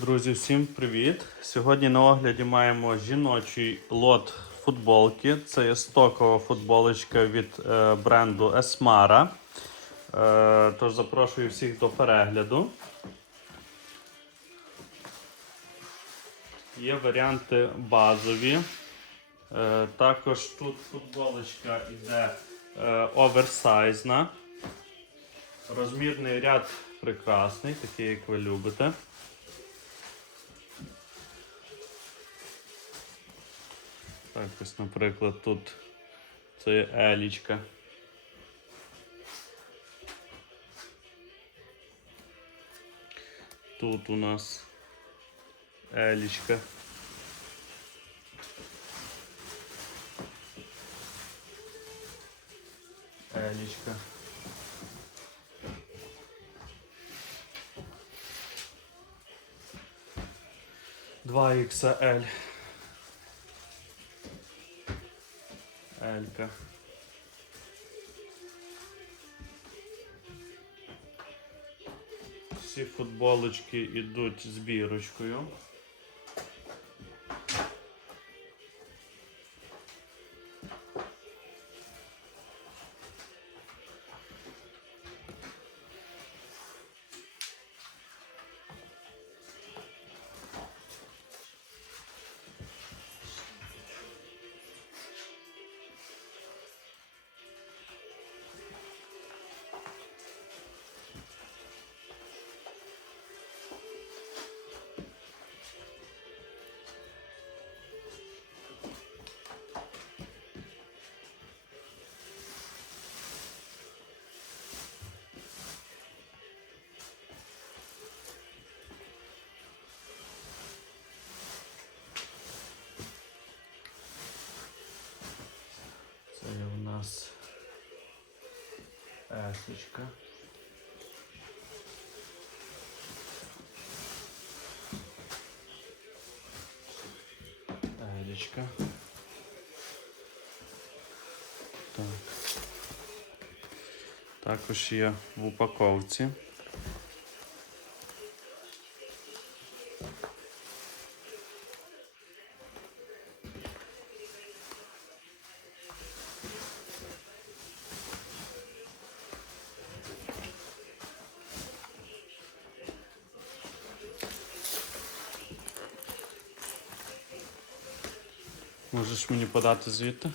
Друзі, всім привіт! Сьогодні на огляді маємо жіночий лот футболки. Це є стокова футболочка від е, бренду Esmara. Е, тож запрошую всіх до перегляду. Є варіанти базові. Е, також тут футболочка йде е, оверсайзна. Розмірний ряд прекрасний, такий, як ви любите. Так, ось, наприклад, тут це елічка. Тут у нас елічка. Елічка. Два XL. Елька. Всі футболочки йдуть з бірочкою. Нас есочка. Елічка. Так. Також є в упаковці. Можеш мені подати звідти?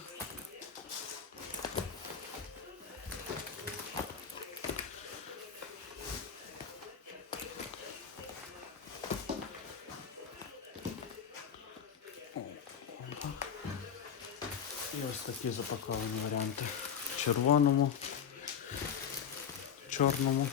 І ось такі запаковані варіанти. В червоному, чорному.